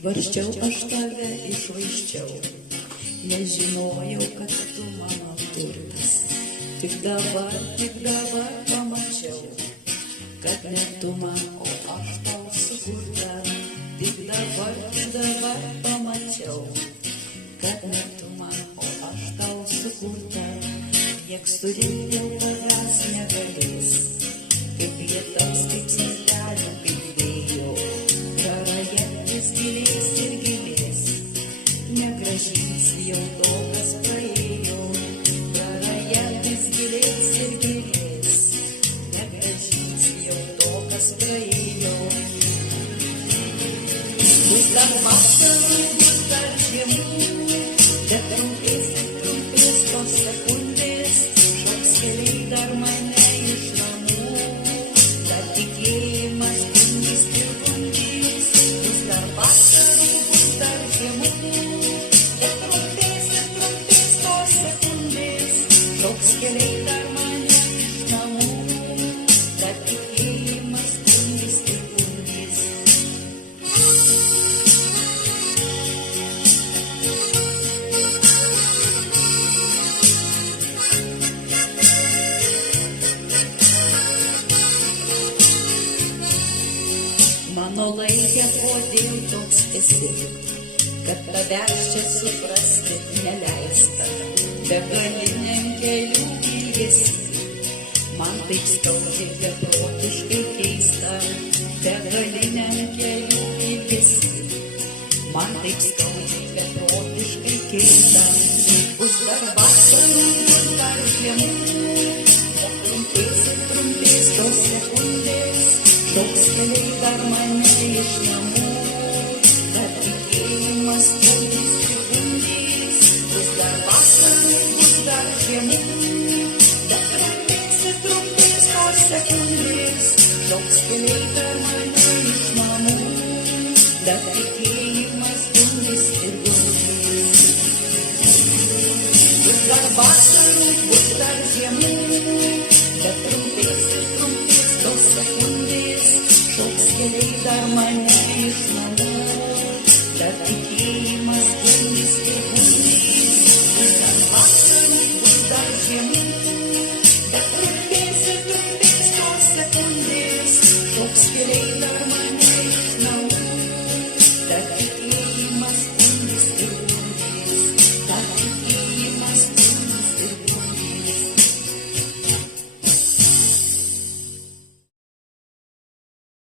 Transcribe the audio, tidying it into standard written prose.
Išbarsčiau aš tave, išvaiščiau, nežinojau, kad tu mano turtas. Tik dabar pamačiau, kad ne tu man, o aš tau sukurta. Tik dabar pamačiau, kad ne tu man, o aš tau sukurta. Niek surinkti tavęs negalės, kaip lietaus, kaip smiltelių, kaip vėjo. Prarajantis gilės ir gilės, negrąžins jau to, kas praėjo. Prarajantis gilės ir gilės, negrąžins jau to, kas praėjo. Bus dar vasarų, bus dar žiemų, bet trumpės tos sekundės, šoks keliai dar mane iš namų. Dar tikėjimas gundys ir gundys, bus dar vasarų, bus dar žiemų, bet trumpės tos sekundės, šoks keliai dar mane iš namų. Dar tikėjimas gundys ir gundys. Mano laikė, kodėl toks esi, kad tavęs čia suprasti neleista. Begaliniam kelių ilgesi, man taip skaudžiai beprotiškai keista. Begaliniam kelių ilgesi, man taip skaudžiai beprotiškai keista. Bus dar vasarų, bus dar žiemų, bet trumpės tos sekundės, šoks keliai dar mane iš namų. Dar tikėjimas gundys ir gundys, bus dar vasarų, bus dar žiemų, bet trumpės tos sekundės, šoks keliai dar mane iš namų. Dar tikėjimas gundys ir gundys. Bus dar vasarų, bus dar žiemų, bet trumpės tos sekundės, šoks keliai dar mane iš namų. Dar tikėjimas gundys ir gundys. Bus dar vasarų, bus dar žiemų, bet trumpės tos sekundės, šoks keliai dar mane